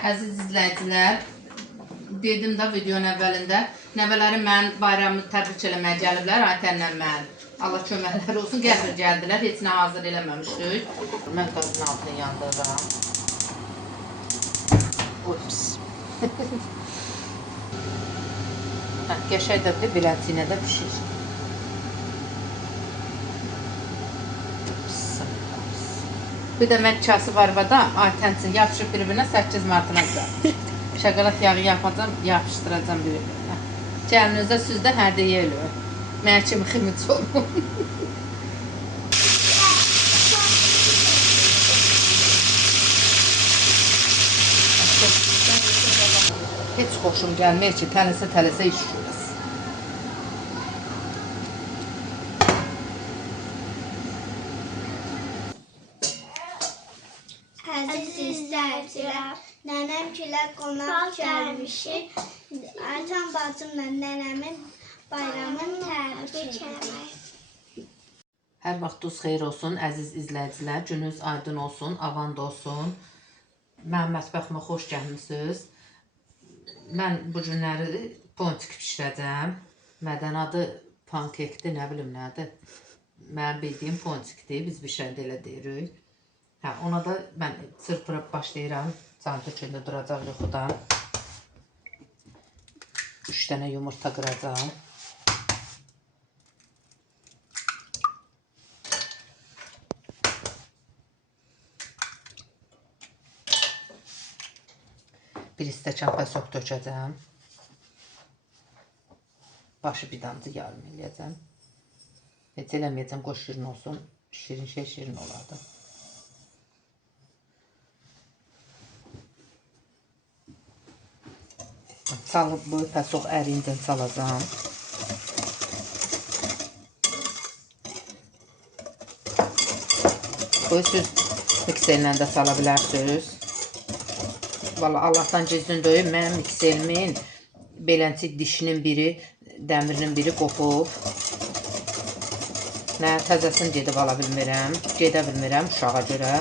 Əziz izləyicilər, dedim də videonun əvvəlində, nəvələrim mən bayramı təbrik eləməyə gəliblər, Aytənlə mən. Allah köməkləri olsun, gəldilər, heç nə hazır eləməmişdik. Mən qazın altını yandırıram. Ups. Qəşəngdir, bilənçiyinə də pişir. Bir də mən kası var da, Aytənçin yapışıb bir-birinə 8 martına gəlmiş. Şokolad yağı yapacam, yapışdıracam bir-birinə. Gəlinizdə süzdə hədiyyə eləyir. Mən kimi ximiç olun. Heç xoşum gəlmir ki, tələsə iş görəsin. Əziz izləyicilər, nənəmkilə qonaq gəlmişik. Aytan bacımla nənəmin bayramını təbrik edir. Hər vaxtınız xeyir olsun, əziz izləyicilər. Gününüz aydın olsun, avand olsun. Mənim mətbəximə xoş gəlmisiniz. Mən bu günləri ponçik bişirəcəm. Mədən adı pankekdir, nə bilim nədir. Mənim bildiyim ponçikdir, biz bişirəndə elə deyirik. Ona da mən çırpırıb başlayıram. Çantı duracaq yuxudan. 3 dənə yumurta qıracağım. Bir stəkan fəsök tökəcəm. Başı bir damcı yarım eləyəcəm. Heç eləməyəcəm, qoş şirin olsun. Şirin şey şirin olardı. Salıb bu fəsok əriyincə salacağım. Bu siz mikserlə də sala bilərsiniz. Vallahi Allahdan gizlin döyüm, mənim mikserimin belənçik dişinin biri, dəmirinin biri qopub. Nə təzəsini gedib ala bilmirəm, gedə bilmirəm uşağa görə.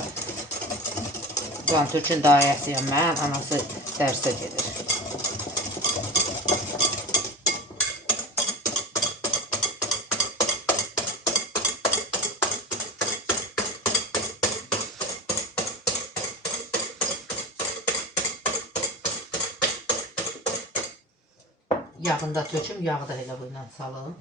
Türkün dayəsiyəm mən, anası dərsə gedir. Yağını da töküm, yağı da elə bu ilə salım.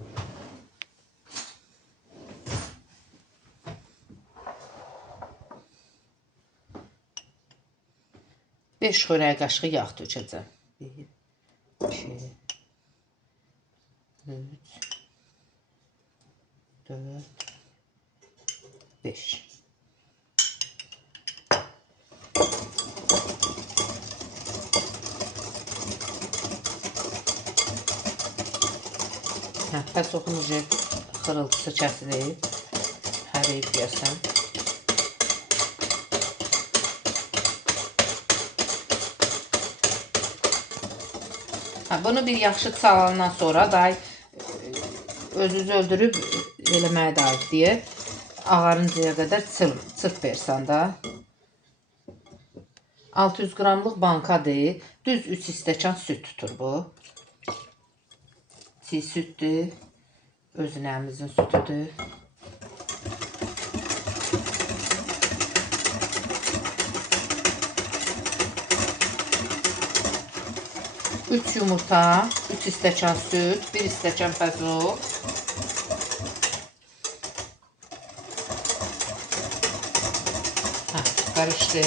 Beş xörək qaşığı yağ tökəcəm. 1, 2, 3, 4, 5. Fəsoxun xırıltısı kəsilib, həriyib deyəsən. Bunu bir yaxşı çalandan sonra day özünüzü öldürüb eləməyə də aid deyə ağarıncaya qədər çırp versən da. 600 qramlıq bankadır, düz 3 stəkan süt tutur bu. Çiğ sütdür, özünəmizin sütüdür. Üç yumurta, 3 stəkan süt, 1 stəkan fəsok. Qarışdı.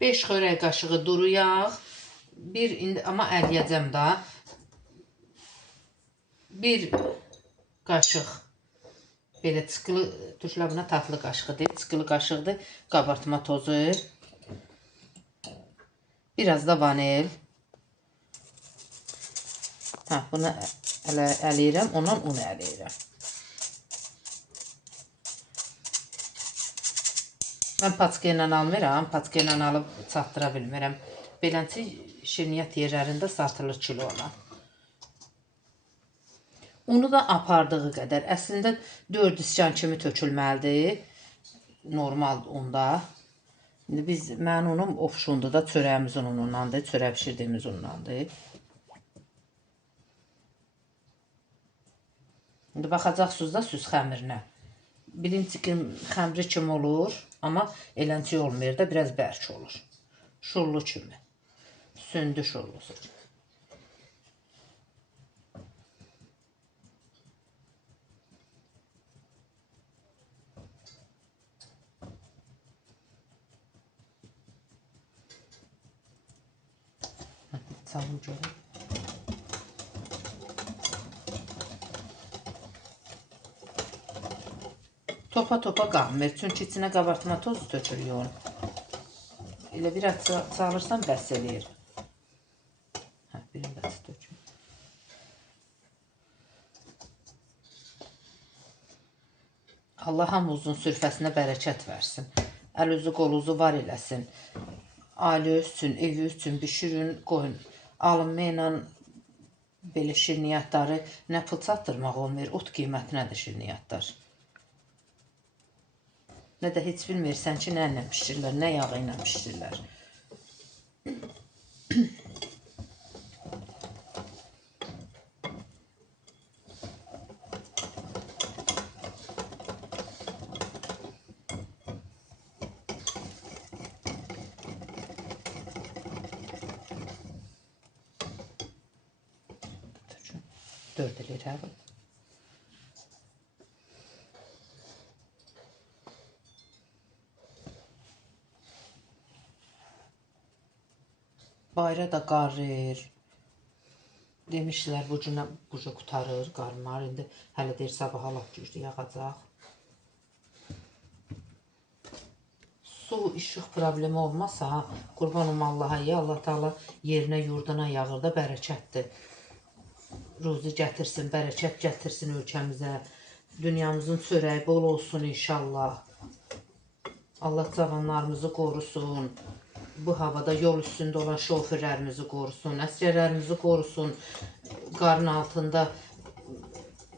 5 xörək qaşığı duru yağ. Amma əliyəcəm da. 1 qaşıq belə çıxılı, tuşla buna tatlı qaşıqdır, çıxılı qaşıqdır, qabartma tozu. Biraz da vanil. Bunu əliyirəm, ondan unu əliyirəm. Mən paçka ilə almıram, paçka ilə alıb çatdıra bilmirəm. Beləncə şirniyyat yerlərində satılır kilona. Unu da apardığı qədər. Əslində 4 iskan kimi tökülməlidir. Normal unda. İndi mənim unum ofşundur da, çörəyimizin unundandır, çörək pişirdiyimiz unundandır. İndi baxacaqsınız da süz xəmirinə. Birinci ki, xəmiri kimi olur, amma eləncə olmayır da, biraz bərk olur. Şullu kimi. Sündü şullusu kimi. Çalım görək. Topa qalmır, çünki içinə qabartma tozu tökülüyor onu. Elə biraz çalırsan bəs eləyir. Birini də töküm. Allah hamımızın sürfəsinə bərəkət versin. Əl-üzü qoluzu var eləsin. Ailə üçün, evi üçün bişirin, qoyun. Alınmayla belə şirniyyatları nə pul çatdırmaq olmayır, ot qiymətinədir şirniyyatlar. Nə də heç bilmirsən ki, nə ilə pişirirlər, nə yağı ilə pişirirlər. Dörd eləyir hər o. Bayra da qarır. Demişlər bu günə qutarır, qarmar. İndi hələ deyir sabaha lap güclü yağacaq. Su, işıq problemi olmasa, qurban olum Allaha, ya Allah Taala yerinə, yurduna yağır da bərəkətdir. Ruzi gətirsin, bərəkət gətirsin ölkəmizə. Dünyamızın çörəyi bol olsun inşallah. Allah cavanlarımızı qorusun. Bu havada yol üstündə olan şoförlərimizi qorusun. Əsgərlərimizi qorusun. Qarın altında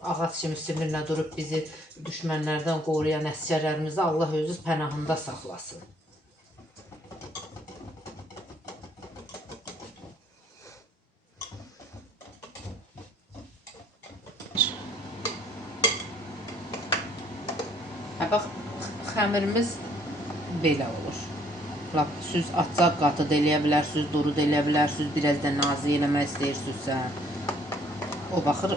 ağac kimi simirlə durub bizi düşmənlərdən qoruyan əsgərlərimizi Allah özü pənahında saxlasın. Bax, xəmirimiz belə olur. Süz atcaq qatı da eləyə bilərsiniz, duru da eləyə bilərsiniz, biraz da nazik eləmək istəyirsinizsə. O baxır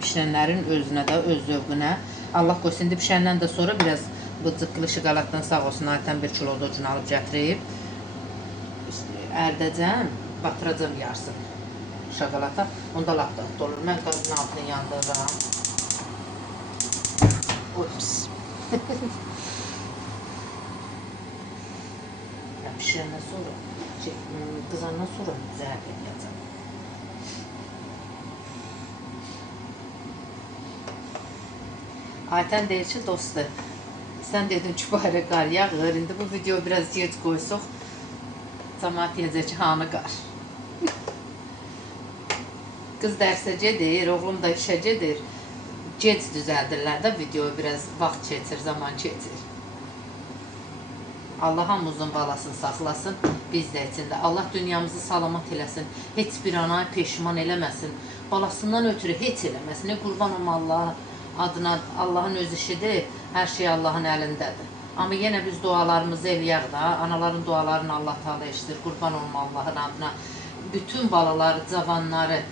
pişənlərin özünə də, öz zövqünə. Allah qoysun, indi pişəndən də sonra biraz bıcıqlı şokoladdan sağ olsun, ayətən 1 kilo da ucunu alıb gətirib. Ərdəcəm, batıracam yarısını şokolada. Onda lap da olur. Mən qazın altını yandırıram. Ups. Pişirəndən sonra, qızandan sonra zəhət edəcəm. Aytən deyir ki, dostu, sən dedin ki, bayra qar yağır, indi bu video biraz gec qoysuq, cəmaət deyəcək ki, hanı qar. Qız dərsə gedir, oğlum da işə gedir, gec düzəldirlər də videoyu, biraz vaxt keçir, zaman keçir. Allah hamımızın balasını saxlasın, biz də içində. Allah dünyamızı salamat eləsin, heç bir anayı peşman eləməsin, balasından ötürü heç eləməsin. Qurban olum Allah adına, Allahın öz işidir, hər şey Allahın əlindədir. Amma yenə biz dualarımızı eləyək da, anaların dualarını Allah Taala eşidir, qurban olum Allahın adına. Bütün balaları, cavanları,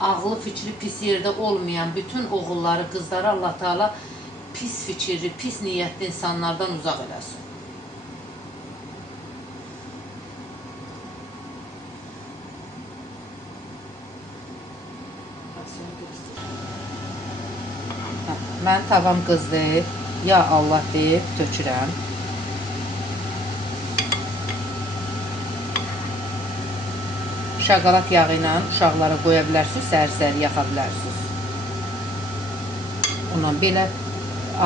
ağlı fikri pis yerdə olmayan bütün oğulları, qızları Allah Taala pis fikirli, pis niyyətli insanlardan uzaq eləsin. Mən tavam qızdı, ya Allah deyib tökürəm. Şokolad yağı ilə uşaqlara qoya bilərsiniz, səhər-səhər yaxa bilərsiniz. Ondan belə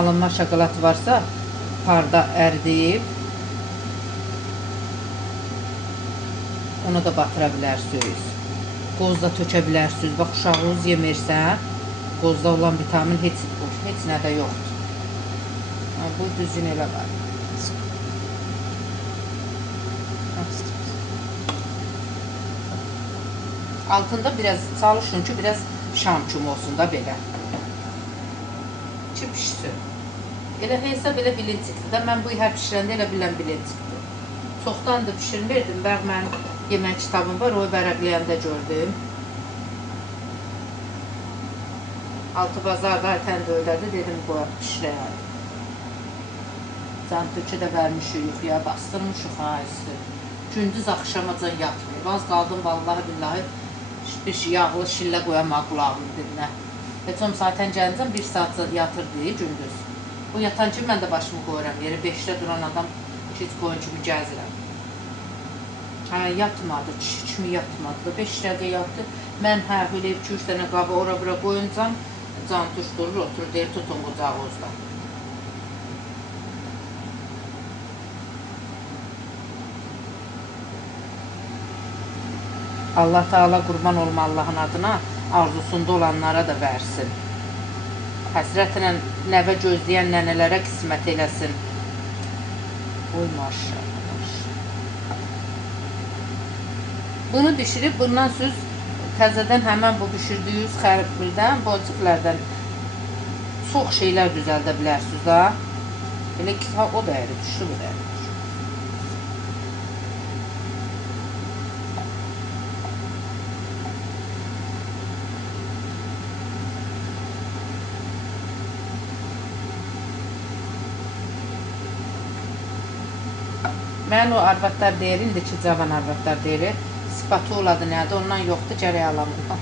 alınma şokolad varsa, parda ərdiyib, onu da batıra bilərsiniz. Qoz da tökə bilərsiniz. Bax, uşağınız yemirsə, qozda olan vitamin heç nədə yoxdur. Bu düzgün elə var. Altında biraz çalışın ki biraz şam kimi olsun da belə. Ki pişsin. Elə hesab elə bilinçikdir də. Mən bu hər pişirəndə elə bilən bilinçikdir. Çoxdan da pişirmirdim. Bəx mənim yemək kitabım var. O vərəqləyəndə gördüm. Altı bazarda təndördədir. Dedim qoyaq pişirəyəm. Zantürkü də vermişik yuxuya. Bastırmışıq ha üstü. Gündüz axşamacan yatmıyor. Az qaldım vallahi billahi bir yağlı şillə qoyamaq qulağımın dibinə. Heç olmasa zaten gəncəm 1 saat yatırdı gündüz. O yatan kimi mən də başımı qoyuram yeri. 5-də duran adam hiç qoyun kimi gəzirəm. Hə, yatmadı, kişi kimi yatmadı. 5 dəqiqə yatdı. Mən hə, elə 2-3 dənə qabı ora-bura qoyuncam, can tuşdurur, oturur, deyir, tutun qucağınızda. Allah Teala qurban olma Allahın adına arzusunda olanlara da versin. Həsrətlə nəvə gözləyən nənələrə qismət eləsin. Oy maşallah. Bunu bişirib, bundan söz təzədən həmən bu bişirdiyiniz xəribdən, boncuklardan çox şeylər düzəldə bilərsiniz da. Elə ki, o da əri düşdü, bu da əri düşdü. Mən o arvadlar deyir, indi ki, cavan arvadlar deyir, spatula adı nədir, ondan yoxdur, gərək alamam.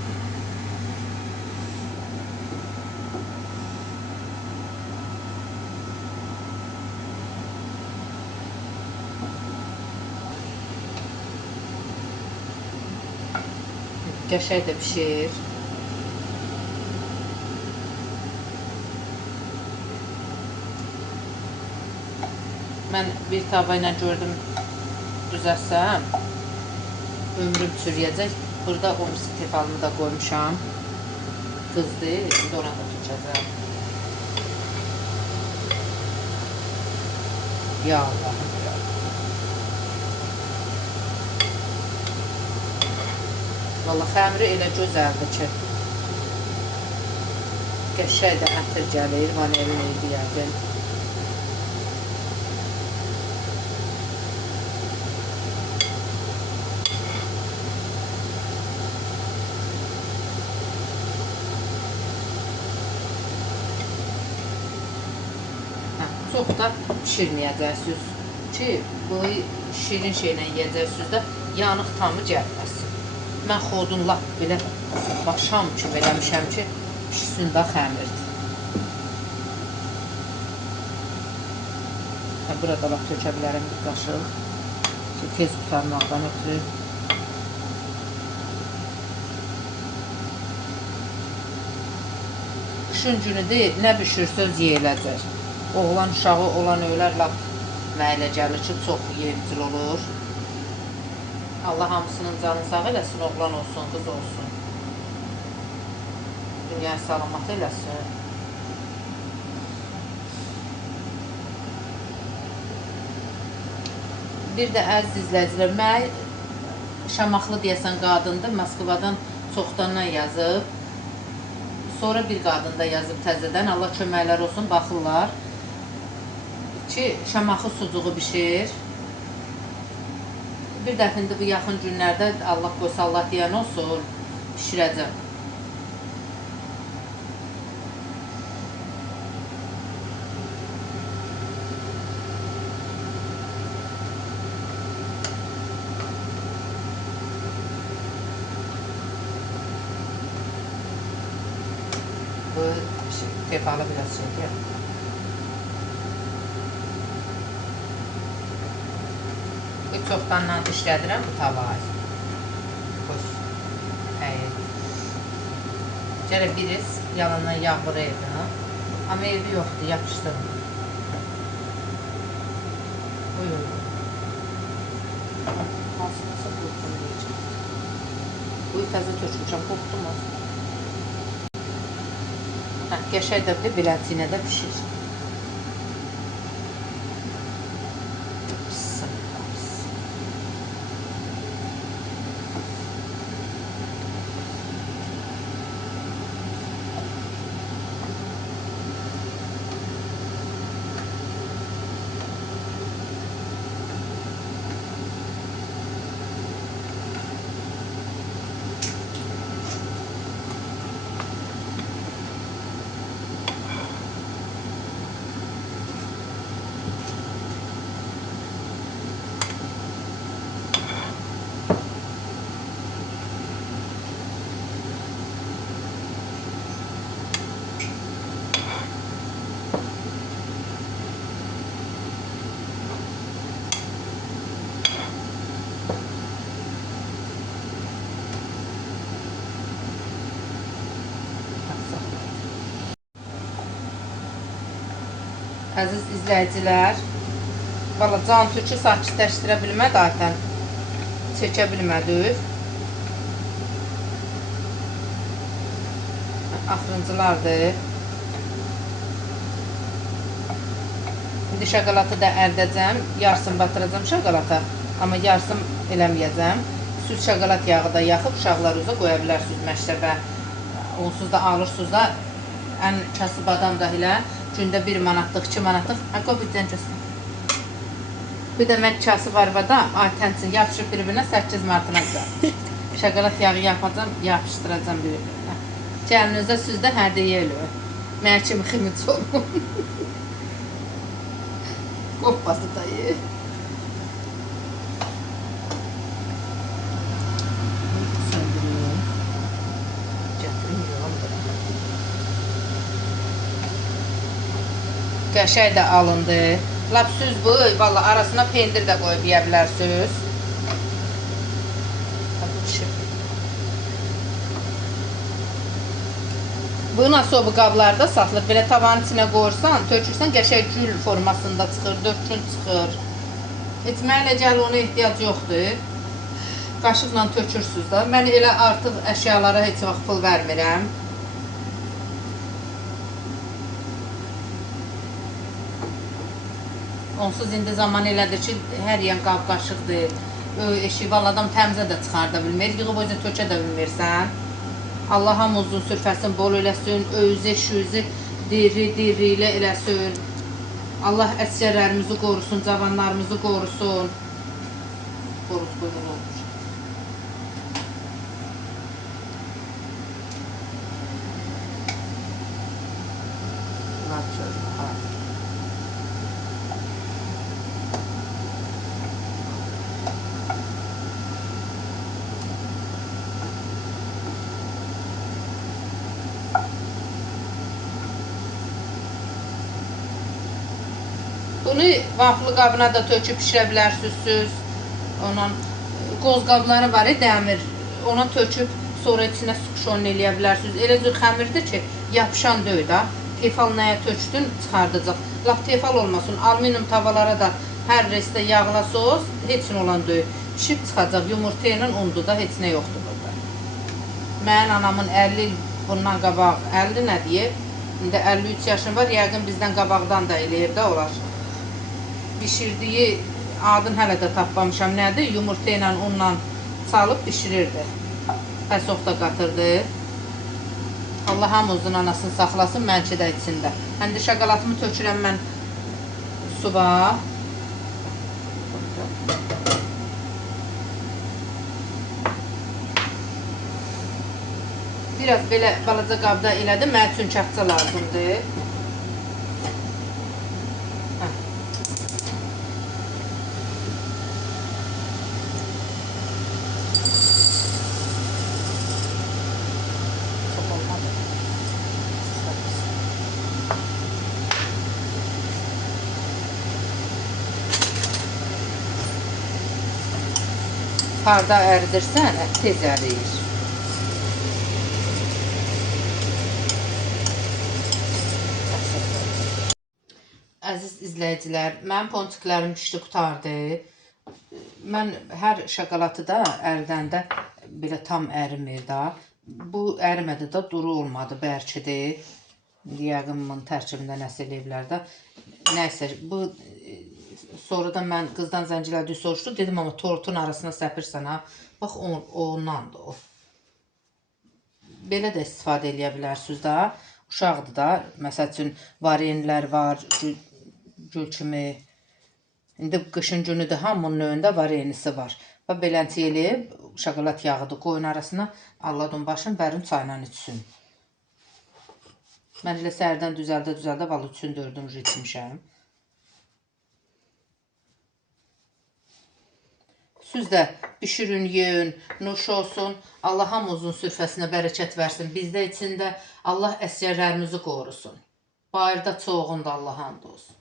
Qəşəng də pişir. Mən bir tava ilə gördüm, düzəsəm, ömrüm çürüyəcək. Burada o tefalını da qoymuşam. Qızdı, şimdi ona da tutacağım. Ya Allah'ım ya. Vallahi xəmiri elə gözəldir ki. Qəşəng də ətir gəlir, vanilin idi yəqin. Çox da pişirməyəcəksiniz ki, bu şirin şeylə yiyəcəksiniz də yanıq tamı gəlməsin. Mən xodun lap belə başam kimi eləmişəm ki, pişsin də xəmirdir. Burada lap tökə bilərəm bir qaşıq ki, tez qutarmaqdan ötürü. Qışın günü deyil, nə bişirsəz yeyiləcək. Oğlan uşağı olan öylər lap mənə gəlir ki, çox yemcil olur. Allah hamısının canını sağ eləsin, oğlan olsun, qız olsun. Dünyayı salamat eləsin. Bir də əziz izləyicilər, mən Şamaxlı deyəsən qadındır, Moskvadan çoxdandan yazıb. Sonra bir qadın da yazıb təzədən, Allah köməklər olsun, baxırlar. Ki, şamaxı sucuğu bişir. Bir dəfində bu yaxın günlərdə Allah qoysa Allah deyən olsun, bişirəcəm. Bu tefalı biraz şeydir. Çoxdandan işlədirəm bu tavayı. Xoş. Gələ biriz, yalandan yağbıra edim. Amma evi yoxdur, yapışdırım. Buyur. Nasıl qoxdum deyəcəm. Bu təzə tökmüşəm, qoxdum o. Qəşəng də bilənçinə də pişir. Əziz izləyicilər, valla can türkü sakitləşdirə bilmədi zaten. Çəkə bilmədik. Axırıncılardır. İndi şokolatı da ərdəcəm. Yarısını batıracam şokolata. Amma yarısını eləməyəcəm. Süd şokolat yağı da yaxıb uşaqlar üzə qoya bilərsiniz məktəbə. Onsuz da alırsınız da ən kasıb adam da elə gündə 1 manatlıq, 2 manatlıq. Qoy bir dənə göstər. Bir də mən kasıb arvada aytənsin yapışıb bir-birinə 8 martına qədər. Şokolat yağı yapacam, yapışdıracam bir-birinə. Gəlinizə siz də hədiyyə elə. Mən kimi ximiç olun. Qopbası da ye. Söndürün. Gətirin yoğundur. Qəşəng də alındı. Lap süz bu, valla arasına pendir də qoyub yeyə bilərsiniz. Bu nasobu qablarda satılır. Belə tavanın içinə qoyursan, tökürsən, qəşəng gül formasında çıxır, 4 gün çıxır. Heç mənə elə gəlir, ona ehtiyac yoxdur. Qaşıqla tökürsünüz da. Mən elə artıq əşyalara heç vaxt pul vermirəm. Onsuz indi zaman elədir ki, hər yan qab qaşıqdır. Eşi, valla adam təmizə də çıxarda bilmir. Yığıb özü tökə də bilmirsən. Allah hamımızın sürfəsini bol eləsin, özü, şüzü, diri ilə eləsin. Allah əsgərlərimizi qorusun, cavanlarımızı qorusun. Qoruz qoyur olur. Bunu vaflı qabına da töküb pişirə bilərsiniz. Onun qoz qabları var, dəmir. Ona töküb sonra içinə sukşon eləyə bilərsiniz. Elə cür xəmirdir ki, yapışan deyil da. Tefal nəyə tökdün, çıxardacaq. Laf tefal olmasın, alüminium tavalara da hər restə yağla sos, heç nə olan deyil. Pişib çıxacaq, yumurta ilə undu da, heç nə yoxdur burada. Mənim anamın 50 il bundan qabaq, 50 nə deyib? İndi 53 yaşım var, yəqin bizdən qabaqdan da eləyib də olar. Bişirdiyi adını hələ də tapmamışam. Nədir? Yumurta ilə unla salıb bişirirdi. Pəsox da qatırdı. Allah hamımızın anasını saxlasın, mənki də içində. Həndə şokolatımı tökürəm mən suba. Biraz belə balaca qabda elədim, mənə üçün kağıtça lazımdır. Harda əridirsən, tez əriyir. Əziz izləyicilər, mənim ponçiklərim pişdi, qutardı. Mən hər şokolatı da əridəndə belə tam ərimir da. Bu ərimədi də, duru olmadı, bərkidir. Yəqin bunun tərkibində nəsə eləyiblər də. Nəysə, bu sonradan mən qızdan zəncilərdə soruşdu, dedim amma tortun arasına səpirsən ha. Bax ondandır o. Belə də istifadə eləyə bilərsiniz da. Uşaqdır da. Məsəl üçün varenlər var, gül kimi. İndi qışın günüdür, hamının önündə varenisi var. Bax belənti eləyib, şokolat yağıdır, qoyun arasına. Allah'ın başını bərin çayla içsin. Mən elə səhərdən düzəldə valı 3-4-cü içmişəm. Siz də bişirin, yeyin, nuş olsun. Allah hamımızın sürfəsinə bərəkət versin. Bizdə içində Allah əsgərlərimizi qorusun. Bayırda çoğunda Allah hamd olsun.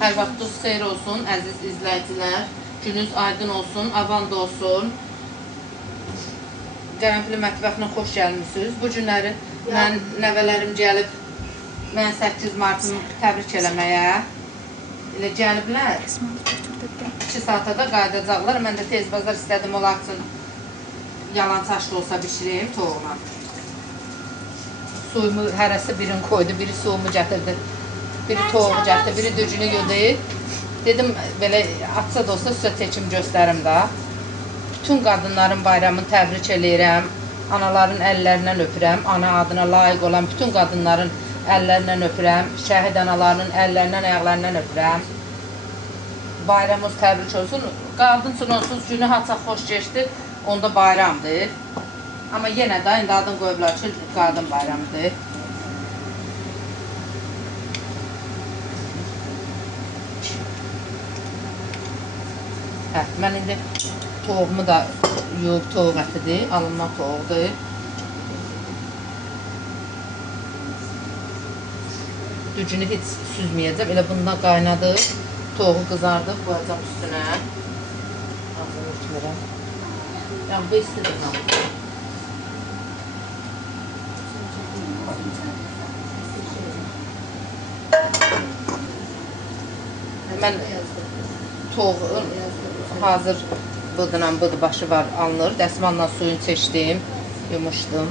Hər vaxtınız xeyir olsun, əziz izləyicilər. Gününüz aydın olsun, avand olsun. Qərənfil mətbəxinə xoş gəlmişsiniz. Bu günləri Mən nəvələrim gəlib, mən 8 martımı təbrik eləməyə. Elə gəliblər, 2 saata da qayıdacaqlar. Mən də tez bazar istədim, onlar üçün yalan çaşlı olsa bişireyim toğla. Suyumu hərəsi birini koydu, biri suyumu gətirdi, biri toğu gətirdi, biri dücünü yudayıb. Dedim, belə atsa da olsa sizə seçim göstərim də. Bütün qadınların bayramını təbrik eləyirəm. Anaların əllərindən öpürəm. Ana adına layiq olan bütün qadınların əllərindən öpürəm. Şəhid analarının əllərindən, ayaqlarından öpürəm. Bayramımız təbrik olsun. Qadın üçün onsuz günü haça xoş geçdi, onda bayramdır. Amma yenə də indi adın qoyublar ki, qadın bayramıdır. Mən indi toğumu da yuyub, toğuq ətidir, alınma toğuqdur. Dücünü heç süzməyəcəm, elə bundan qaynadır. Toğu qızardıb, qoyacam üstünə. Ağzını örtmürəm. Yəni, bu istidir. Mən toğuğun hazır bıdı başı var, alınır. Dəsmalla suyunu çeşdim, yumuşdum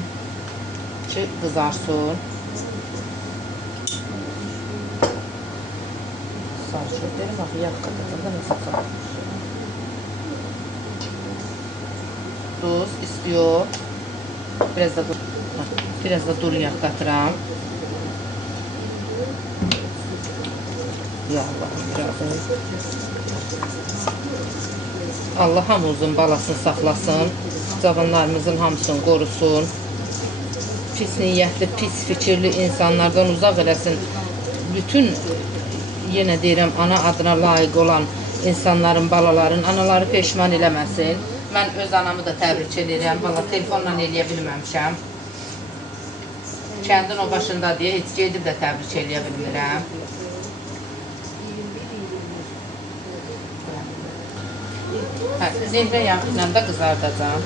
ki, qızarsın. Sarı derim, axı, yağ qatacaqda nəsə qalır. Duz istiyor. Biraz da duru yağ qatıram. Ya Allah'ım, biraz. Allah hamımızın balasını saxlasın, cavanlarımızın hamısını qorusun, pis niyyətli, pis fikirli insanlardan uzaq eləsin. Bütün, yenə deyirəm, ana adına layiq olan insanların, balaların, anaları peşman eləməsin. Mən öz anamı da təbrik edirəm, valla telefonla eləyə bilməmişəm. Kəndin o başında deyə heç gedib də təbrik eləyə bilmirəm. Zehrə yağı ilə də qızardacam.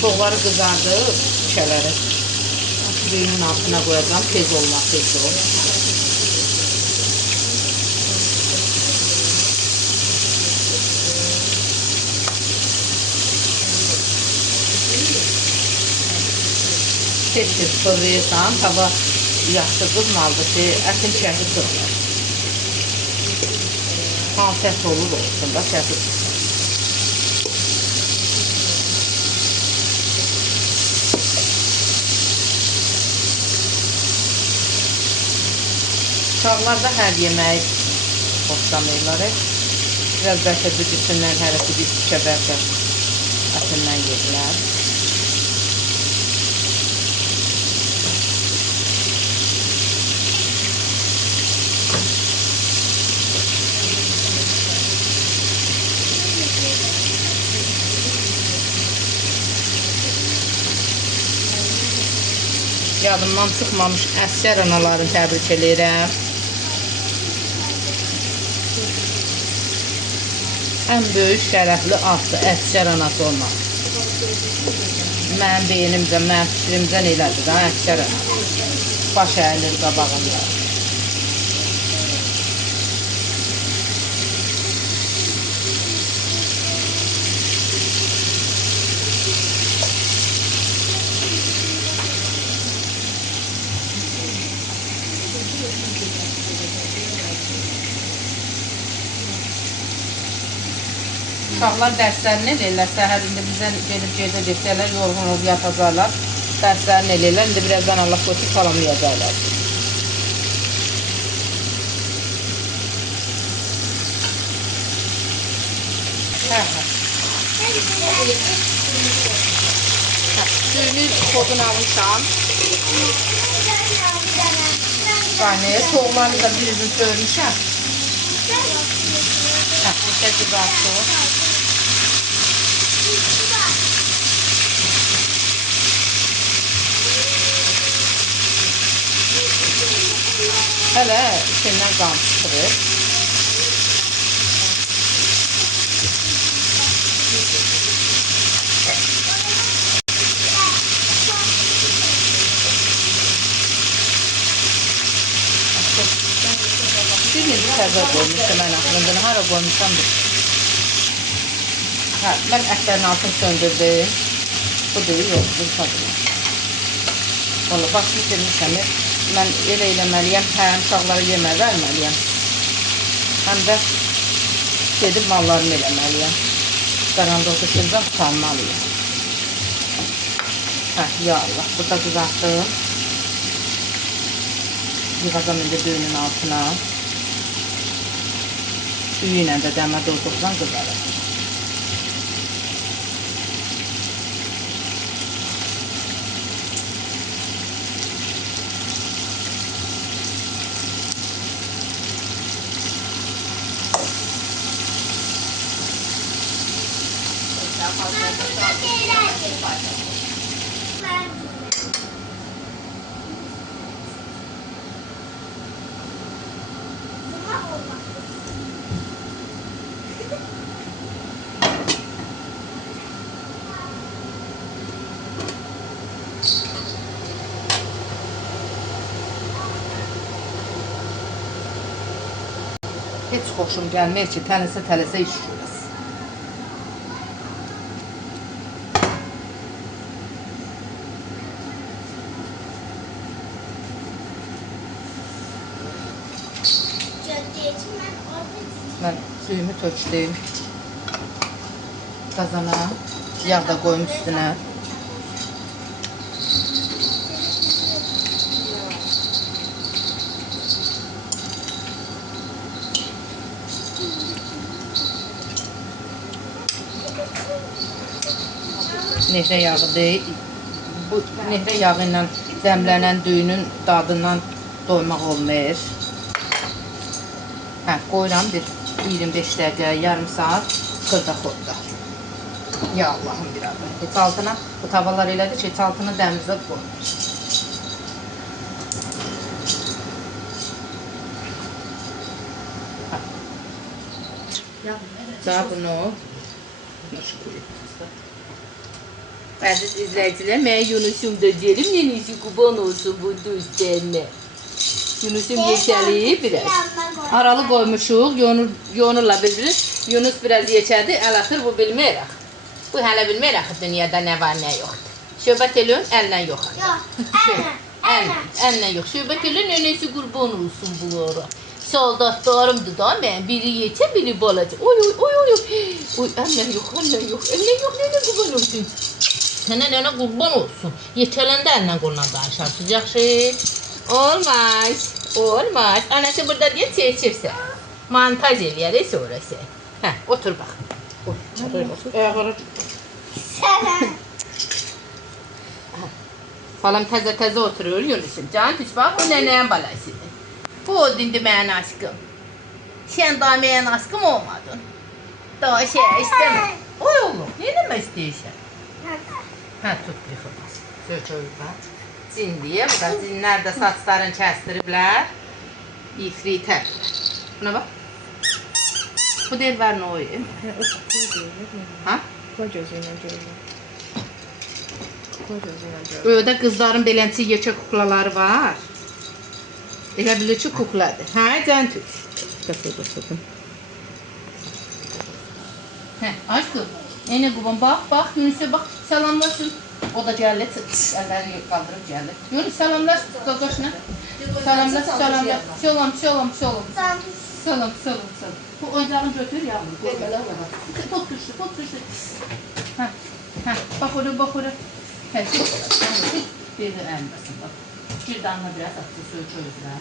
Toğları qızardıb, şişələri suyunun altına qoyacam, tez olması üçün. Tez-tez fırlayırsan, tava yaxşı qızmalıdır ki, ətin şəhi qırılır. Hansı ət olur olsun da şəhi qırılır. Uşaqlar da hər yeməyi xoşlamayırlar. Biraz bəlkə düzüsündən hərəsi bir tikə bəlkə ətindən yedilər. Yadımdan çıxmamış əsgər analarını təbrik edirəm. Ən böyük şərəfli addır əsgər anası olmaq. Mənim beynimcə, mənim fikrimcə elədir da əsgər anası. Baş əyilir qabağında. Uşaqlar dərslərini eləyirlər, səhər indi bizdən gedib gedəcəklər, yorğun olub yatacaqlar, dərslərini eləyirlər, indi birazdan Allah qoysa salamlayacaqlar. Suyunu kodunu almışam. Qaynayır, soğuqlarını da bir üzün söylmüşəm. Qızarsın. Hələ içindən qan çıxırır. Bir təzə qoymuşum mən axırında. Hara qoymuşam? Hə, mən ətlərin altını söndürdüm. Bu deyil, yox, bu tadır. Valla başını girmişəm. Mən elə eləməliyəm, həm uşaqları yemək verməliyəm. Həm də gedib mallarımı eləməliyəm. Qaranda oturuşundan tutanmalıyım. Hə, ya Allah, burada qızartdım. Yığacam indi düyünün altına. Düyü ilə də dəmə durduqdan qızarır. Heç xoşum gəlmir ki, tələsə iş görəs. Mən suyumu tökdüm. Qazana yağ da qoyum üstünə. Nehrə yağı deyil. Bu nehrə yağı ilə dəmlənən düyünün dadından doymaq olmur. Hə, qoyuram bir 25 dəqiqə, yarım saat xırda xodda. Ya Allahım bir adı. Heç altına, bu tavalar elədir ki, heç altına dəmizə qoymuş. Daha bunu əziz izləyicilər, mən Yunusum da deyirəm, yenisi quban olsun bu düzlərinə. Yunusum yekəliyib biraz. Aralı qoymuşuq, yonurla bir-birini. Yunus biraz yekədi, əl atır, bu bilməyək. Bu hələ bilməyək dünyada nə var, nə yoxdur. Söhbət eləyin, əllə yox. Əllə yox. Söhbət eləyin, yenisi qurban olsun bunlara. Soldatlarımdır da mən, biri yekə, biri balaca. Oy, əllə yox, nənə qurban olsun. Sənə nənə qurban olsun. Yekələndə əllə qoluna danışarsınız, yaxşı? Olmaz. Anası burada deyə çəkirsən. Montaj eləyərik sonrası. Hə, otur bax. Ayaqları. Balam təzə oturur, Yunusum. Can düş bax, o nənənin balasıdır. Bu oldu indi mənim aşkım. Sən daha mənim aşkım olmadın. Daha istəmə. Oy oğlum, nə demək istəyirsən? Hə, tut yıxılmaz. Sökülmə. Cinliyə, bu da cinlər də saçlarını kəstiriblər. İfritər. Buna bax. Bu deyil var nə oyun? Ha? Qoy gözüylə görürüm. Ödə qızların belənçi yekə kuklaları var. Elə bilir ki, kukladır. Hə, can tut. Qasırdım. Hə, aşkım. Eyni qubam, bax, Yunus'a bax, salamlasın. O da gəlir, əllərini qaldırıb gəlir. Yunus, salamlaş, qaqaşına. Salamlaş. Salam. Bu oyuncağını götür, yavrum. Pot düşdü. Hə, bax ora. Hə, bir də əlməsin, bax. Bir damla biraz atdı, sökü özünə.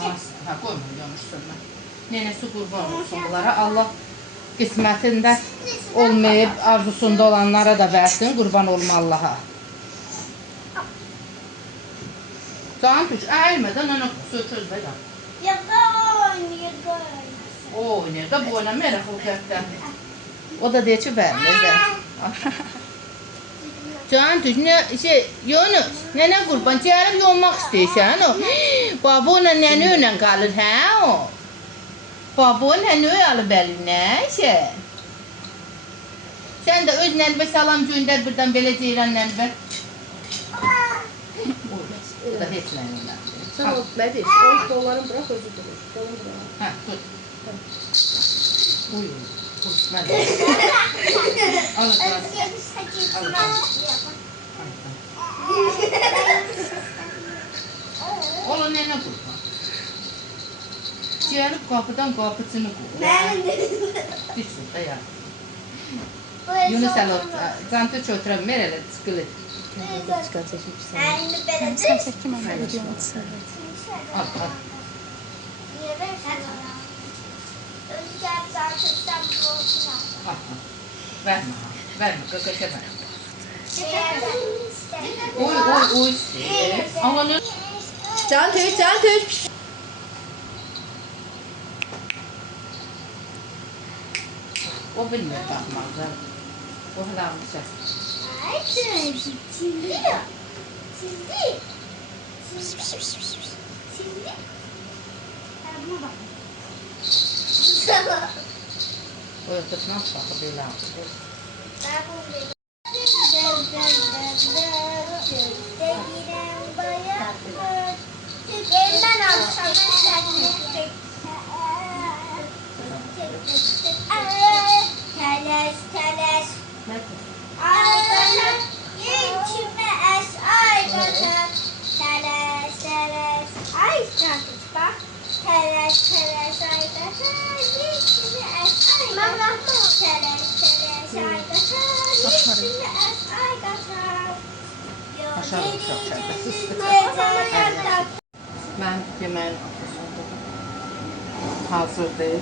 Hə, qoyma, yanmışsın. Nənəsi qurban olsun bunlara. Allah qismətində olmayıb, arzusunda olanlara da versin, qurban olma Allaha. Can düş, əyilmədən ana sökü özünə gəl. Yada oynayır. O oynayır da, bu oynamayaraq o kətdən. O da deyir ki, vermir. Can düz ne şey Yunus nene qurban gəlib yonmaq istəyirsən o. Baba ona nənə ilə qalır hə o. Baba nənə alıb əlinə şey. Sən də öz nənbə salam göndər buradan belə ceyran nənbə. O da heç nənə. Sen o Mediş, o kollarını bırak özür dilerim. Kolunu bırak. Ha tut. Uy. Mən. Al al. Ola nənə qurban. Gəlib qapıdan qapıcını qur. Düşsün də ya. Yunus əl cantı çötürəm, ver elə çıxılır. Çıkar çekip sen. Sen çektim ama videomu Al al. Al al. Vermə ha. Vermə, qaqaşa vermə. Uy uy uy. Amma nə? Can tüy. O bilmir baxmaqdan. O hılanmışa. O ötüsünə baxıb elə alır. Elinden alsam Teles ay gatar içime es ay gatar teles ay sakız bak teles ay gatar içime es ay gatar teles ay gatar içime es ay gatar Aşağı uşaq çəkdir. Mən yeməyin hazırdır.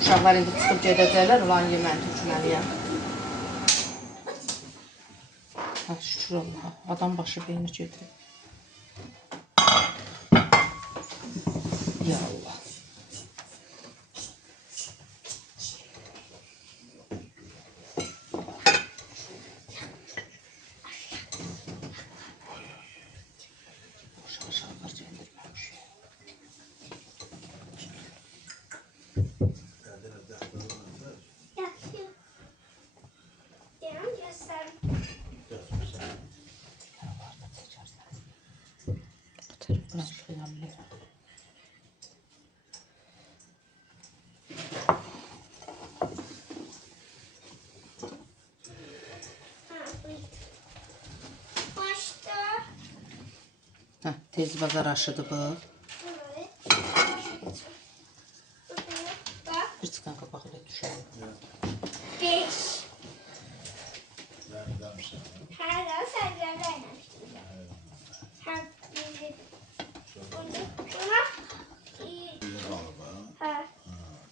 Uşaqlar indi çıxıb gedəcəklər, olan yeməyin tökməliyəm. Şükür Allaha, adam başı beynir gedir. Ya Allah. Uşaqlar gedirməmiş. Bırak xiyamlı. Hə, tez bazar aşıdı bu. Bir çıxan qapağı da düşər. 5 Her zaman sergilerle oynamıştım. Her biri. Buna ha.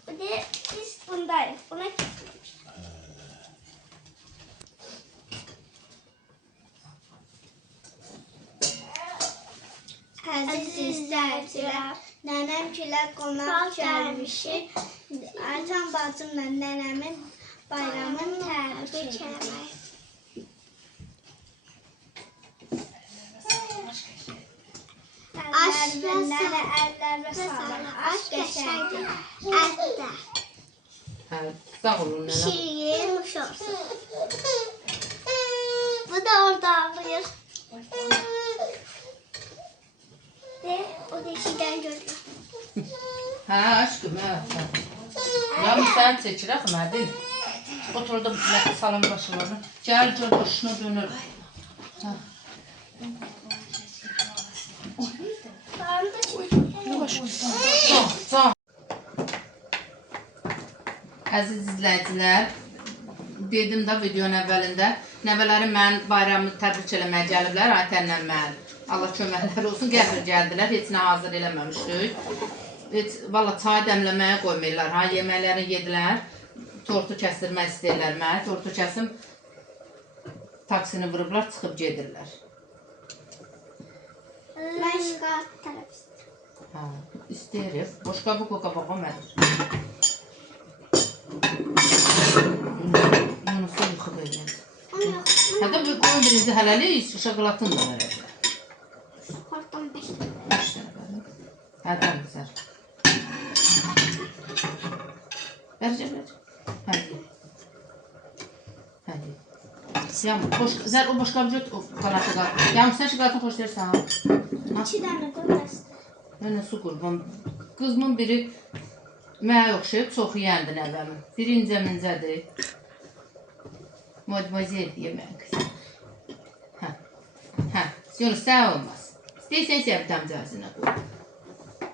Bir de biz bundayız. Buna Aziz izləyicilər, nənəmkilə qonaq gəlmişik. Aytan bacımla nənəmin bayramını təbrik edirəm. Aşk ve sağlık. Aşk geçerdi. Elde. Hə, sağ olun nənə. Şirin hoş olsun. Bu da orada ağlıyor. Ve o dişiden görüyor. Hə, aşkım, hə. Ya müsait seçirək, Mədin. Oturdum salon başlarına. Gəl, gör, başına dönür. Hə. Sağ. Əziz izləyicilər, dedim də videonun əvvəlində, nəvələrim mən bayramı təbrik eləməyə gəliblər, Aytənlə mən. Allah köməklər olsun, qəbir gəldilər, heç nə hazır eləməmişdik. Heç, valla çay dəmləməyə qoymayırlar, ha, yeməkləri yedilər, tortu kəsdirmək istəyirlər mənə, tortu kəsim, taksini vurublar, çıxıb gedirlər. Ben şikayet taraf istedim. Ha, istəyiriz. Boşqa bu qoqabağa mədir. Yunus'u yıxıb eləyəcək. Onu yox. Hətta bu qoyun birinci hələlik şokoladını da verəcək. Oradan 5 dənə. 5 dənə verin. Hərdən güzel. Verəcək. Hadi. Hadi. Sen o başka bir şey kalan şokolata. Yağmur sen şokolatını hoş dersen. 2 dənə də bəsdir. Mənə su qurban. Qızımın biri mənə oxşayıb çox yeyəndi nəvəmin. Biri incə-mincədir. Modmazel deyə mən qızım. Hə. Yunus sən olmaz. İstəyirsən səbtəm cəzinə qoy.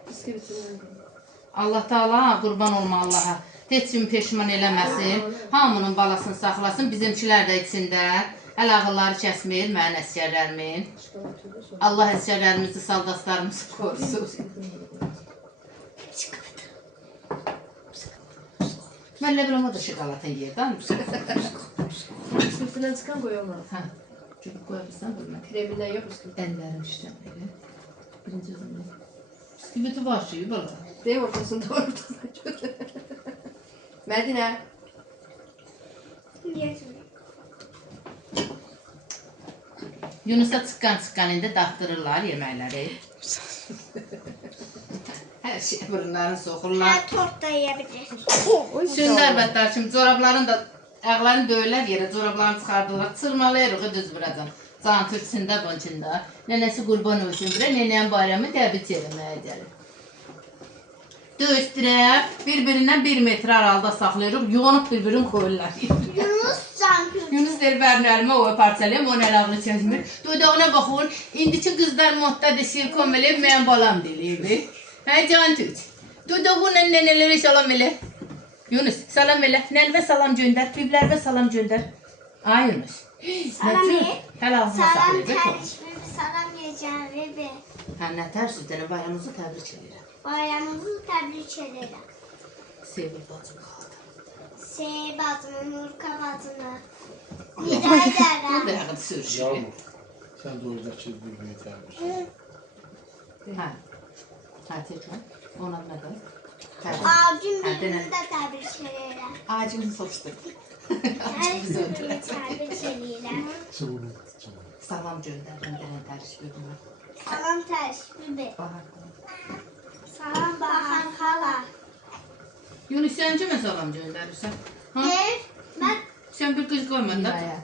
Bisküvitinden koy. Allah Taala qurban olma Allaha. Heç kim peşman eləməsin. Hamının balasını saxlasın. Bizimkilər də içində. Əl ağılları kəsmir mənim əsgərlərimin. Allah əsgərlərimizi, saldatlarımızı qorusun. Mən elə biləm o da şokolata yerdən. Bisküvitinden çıkan koy olmaz. Hə. Çünki qoyabilirsən durma. Kreminden yok bisküvit. Əllərim işləm elə. Birinci zəmlə. Bisküviti var şeyi bala. Değil ortasında ortasında. Medine. Yeyəcəm. Yunusa çıxan indi daxtırırlar yeməkləri. Hər şey burunlarını soxurlar. Hər tort da yeyə bilir. Sündər bətlər şimdi corabların da ayaqlarını döyürlər yerə, corablarını çıxardırlar. Çırmalayırıq düz buradan. Can türküsündə bunçunda. Nənəsi qurban olsun bura, nənənin bayramı təbrik eləməyə gəlir. Döyüşdürək, bir-birindən 1 metr aralda saxlayırıq, yoğunub bir-birini koyurlar. Yunus can kürtü. Yunus deyir, bərin əlimə o parçalayım, onun əlavını çəkmir. Dudağına baxın, indiki qızlar moddadır, sirkom eləyib, mənim balam deyilib. Hə, can türk. Dudağına nənələrə salam elə. Yunus, salam elə. Nənvə salam göndər, biblərvə salam göndər. Ay Yunus. Salam ye. Hələ ağzına Salam saxlayacaq. tərişmi, salam yeyəcəm bebe. Hə, nə tərsiz, dənə bayramınızı təbrik edirəm. Bayramınızı təbrik edirəm. Sevil bacım qaldı. Sey bacımı, Nurka bacımı. Rica edərəm. Bu da yağın sürüşür. Yağmur, sen de oradaki bir tane. Hə. Hə, təkrar. Ona nə qədər? Abim Hə, birini denə. də təbrik edirəm. Acını soruşdum. Hər birini təbrik edirəm. Salam göndərdim, dənə təriş bölümü. Salam tərişmi be. Bahar. Salam Bahar xala. Yunus, sən kimə salam göndərirsən? Ha? Mən Sən bir qız qoymadın da. Miraya.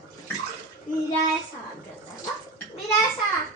Miraya salam göndərəm. Miraya salam.